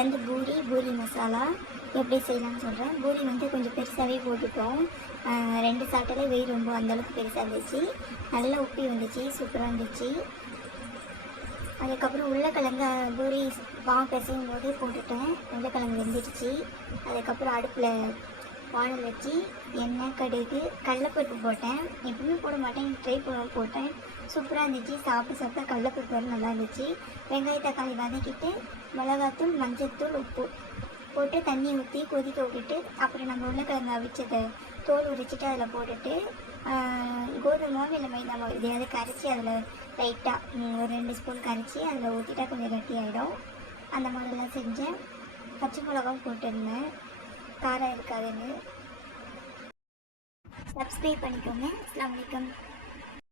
இன்றைக்கி வந்து பூரி மசாலா எப்படி செய்யலாம்னு சொல்கிறேன். பூரி வந்து கொஞ்சம் பெருசாகவே போட்டுட்டோம். 2 சாப்பிட்டாலே வெயிட் ரொம்ப அந்தளவுக்கு பெருசாக இருந்துச்சு. நல்லா உப்பி வந்துச்சு, சூப்பராக இருந்துச்சு. அதுக்கப்புறம் உருளைக்கிழங்கு பூரி மாவு பிசையும் போது போட்டுட்டேன். உருளைக்கிழங்கு வெந்துடுச்சு. அதுக்கப்புறம் அடுப்பில் வானல் வச்சு எண்ணெய், கடுகு, கடலைப்பருப்பு போட்டேன். எப்பவுமே போட மாட்டேன், ட்ரை போட்டேன். சூப்பராக இருந்துச்சு. சாப்பிட்டு கடலைப்பருப்பு வர நல்லா இருந்துச்சு. வெங்காயம் தக்காளி வதக்கிட்டு மிளகாத்தூள், மஞ்சள்தூள், உப்பு போட்டு தண்ணி ஊற்றி கொதிக்க விட்டுட்டு அப்புறம் நம்ம உருளைக்கிழங்கு அவிச்சதை தோல் உரிச்சிட்டு அதில் போட்டுட்டு கோதுமை மாவு இல்லை மைதா மாவு இதையாவது கரைச்சி அதில் லைட்டாக ஒரு 2 ஸ்பூன் கரைச்சி அதில் ஊற்றிட்டா கொஞ்சம் கட்டி ஆகிடும். அந்த மாதிரிலாம் செஞ்சேன். பச்சை மிளகாவும் போட்டிருந்தேன், காரம் இருக்காதுன்னு. சப்ஸ்கிரைப் பண்ணிக்கோங்க. அஸ்ஸலாமு அலைக்கும்.